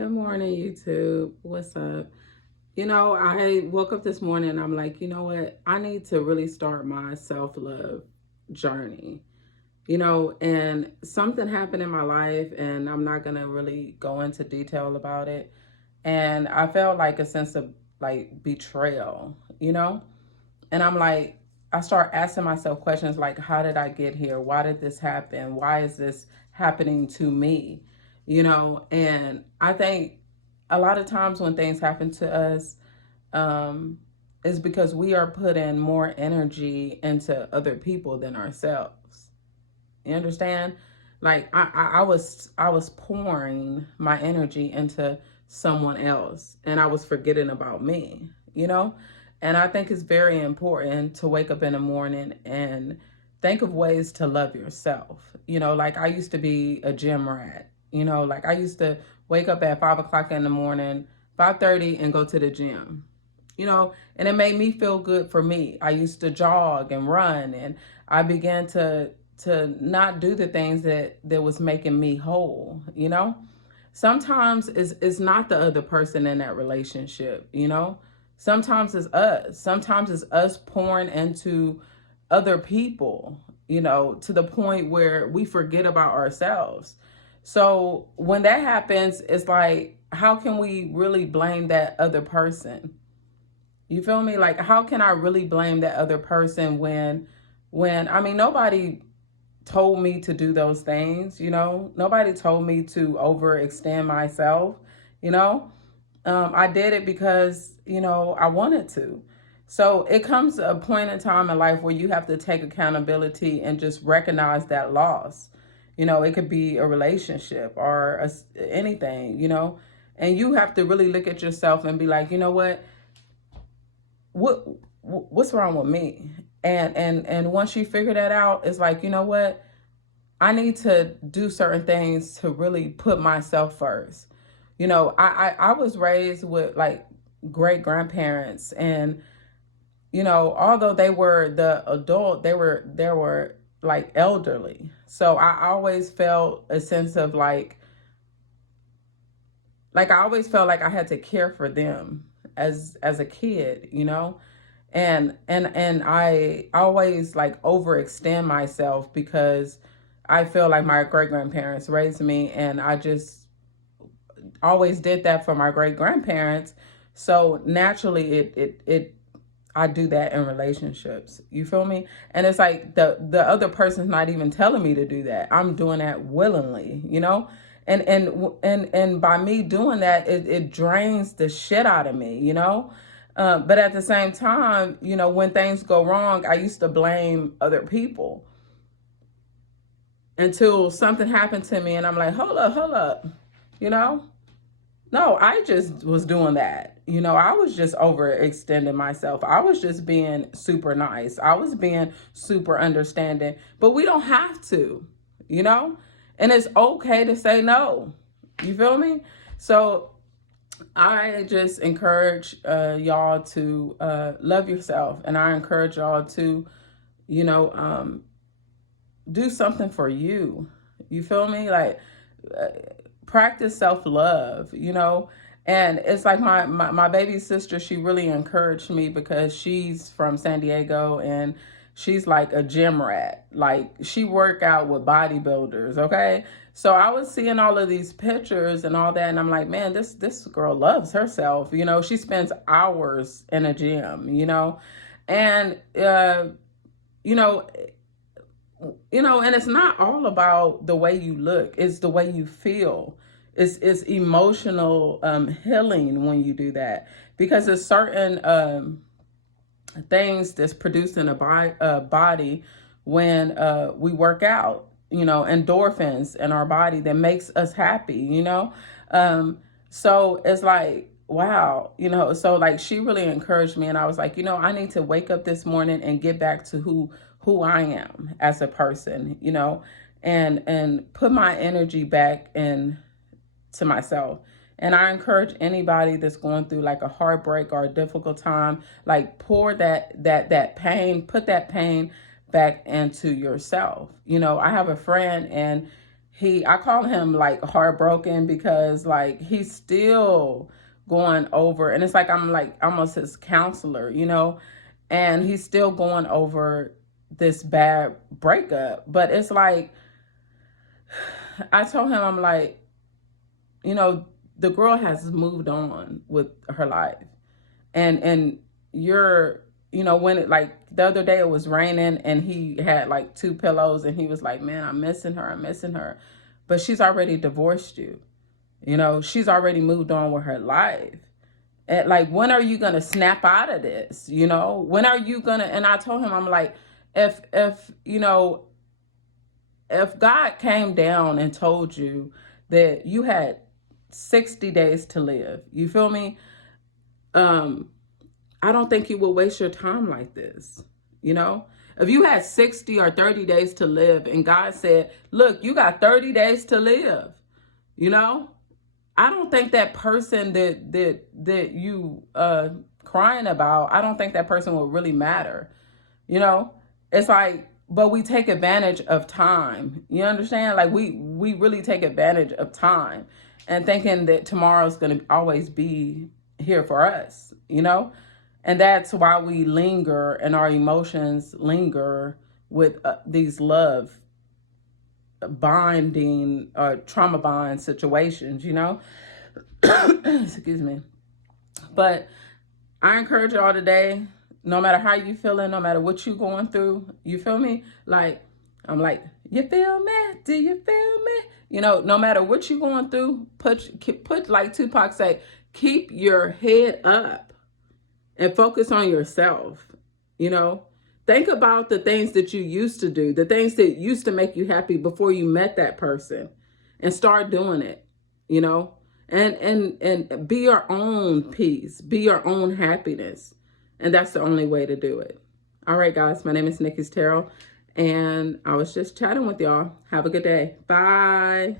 Good morning, YouTube. What's up? I woke up this morning and I'm like, you know what? I need to really start my self love journey. And something happened in my life, and I'm not going to really go into detail about it. And I felt like a sense of like betrayal, And I'm like, I start asking myself questions like, how did I get here? Why did this happen? Why is this happening to me? And I think a lot of times when things happen to us, um, is because we are putting more energy into other people than ourselves. You understand? Like I was pouring my energy into someone else, and I was forgetting about me, you know? And I think it's very important to wake up in the morning and think of ways to love yourself. Like I used to be a gym rat, like I used to wake up at 5 o'clock in the morning, 5:30, and go to the gym. And it made me feel good for me. I used to jog and run, and I began to not do the things that was making me whole. Sometimes it's not the other person in that relationship. Sometimes it's us. Sometimes it's us pouring into other people, to the point where we forget about ourselves. So when that happens, it's like, how can we really blame that other person? You feel me? Like, how can I really blame that other person when I mean, nobody told me to do those things. Nobody told me to overextend myself, you know. I did it because, I wanted to. So it comes a point in time in life where you have to take accountability and just recognize that loss. It could be a relationship or anything. And you have to really look at yourself and be like, you know what's wrong with me? And once you figure that out, it's like, you know what? I need to do certain things to really put myself first. I was raised with like great grandparents, and although they were the adult, they were like elderly. So I always felt a sense of like I always felt like I had to care for them as a kid. And I always like overextend myself because I feel like my great grandparents raised me, and I just always did that for my great grandparents. So naturally, it I do that in relationships. You feel me? And it's like the other person's not even telling me to do that. I'm doing that willingly. And by me doing that, it drains the shit out of me. But at the same time, when things go wrong, I used to blame other people until something happened to me, and I'm like, hold up, you know? No, I just was doing that. I was just overextending myself. I was just being super nice. I was being super understanding. But we don't have to, you know? And it's okay to say no. You feel me? So I just encourage y'all to love yourself. And I encourage y'all to, you know, um, do something for you. You feel me? Like, uh, practice self-love. And it's like my baby sister, she really encouraged me because she's from San Diego, and she's like a gym rat. Like, she work out with bodybuilders, okay? So I was seeing all of these pictures and all that, and I'm like, man, this girl loves herself. She spends hours in a gym. And you know and it's not all about the way you look, it's the way you feel. It's emotional healing when you do that, because there's certain things that's produced in a body when we work out, endorphins in our body that makes us happy. um, so it's like, wow. So like, she really encouraged me, and I was like, I need to wake up this morning and get back to who I am as a person. And put my energy back in to myself. And I encourage anybody that's going through like a heartbreak or a difficult time, like, pour that pain, put that pain back into yourself. I have a friend, and I call him like heartbroken, because like he's still going over, and it's like I'm like almost his counselor, and he's still going over this bad breakup. But it's like, I told him, I'm like, the girl has moved on with her life. And you're, when it, like the other day it was raining and he had like two pillows and he was like, man, I'm missing her. But she's already divorced you. She's already moved on with her life. And like, when are you going to snap out of this? When are you going to, and I told him, I'm like, if God came down and told you that you had 60 days to live, you feel me? I don't think you will waste your time like this. If you had 60 or 30 days to live and God said, look, you got 30 days to live, I don't think that person that you crying about, I don't think that person will really matter. It's like, but we take advantage of time. You understand? Like we really take advantage of time and thinking that tomorrow's going to always be here for us, And that's why we linger and our emotions linger with these love binding trauma bond situations, Excuse me. But I encourage y'all today, no matter how you feeling, no matter what you going through, you feel me? Like, I'm like, you feel me? Do you feel me? No matter what you going through, put like Tupac say, keep your head up and focus on yourself. Think about the things that you used to do, the things that used to make you happy before you met that person, and start doing it, and be your own peace, be your own happiness. And that's the only way to do it. All right, guys, my name is Nikki's Tarot, and I was just chatting with y'all. Have a good day. Bye.